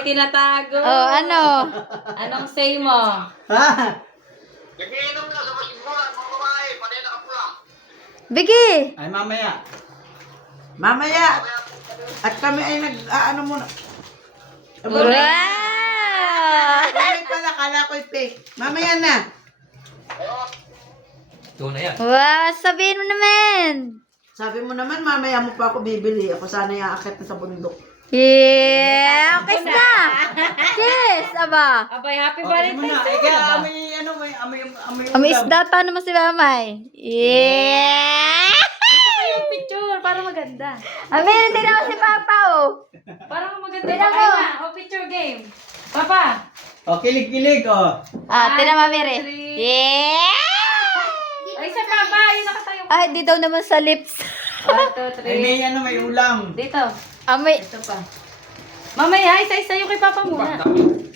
may tinatago. Oh, ano? Anong say mo? Ha? Nagiinom na sa masigmulan, mga babae, panay nakapula. Bigi! Ay, mamaya. Mamaya. At kami ay ano muna. Wow! Ay, pala, kala ko'y fake. Mamaya na. Wow, sabihin mo naman. Sabi mo naman, mamaya mo pa ako bibili. Ako sana yung aakit na sa bundok. Yeah! Kiss na! Kiss! Aba! Abay, happy Okay, mo na. Valentine's Day. Ay, kaya Aba. amoy May isda ta naman si Mamay. Yeah! Yung picture, para maganda. Meron din ako si Papa, oh. Para maganda. Tingnan mo. Ay na, o picture game. Papa. O, kilig-kilig, o. Tinan One, Mami two, rin. three. Yeah! Ay, sa Papa, yung nakatayo. Ay, di daw naman sa lips. 1, 2, Ay, 3. may ulam. Dito. May... Ito pa. Mamaya, isa-isa yung kay Papa muna.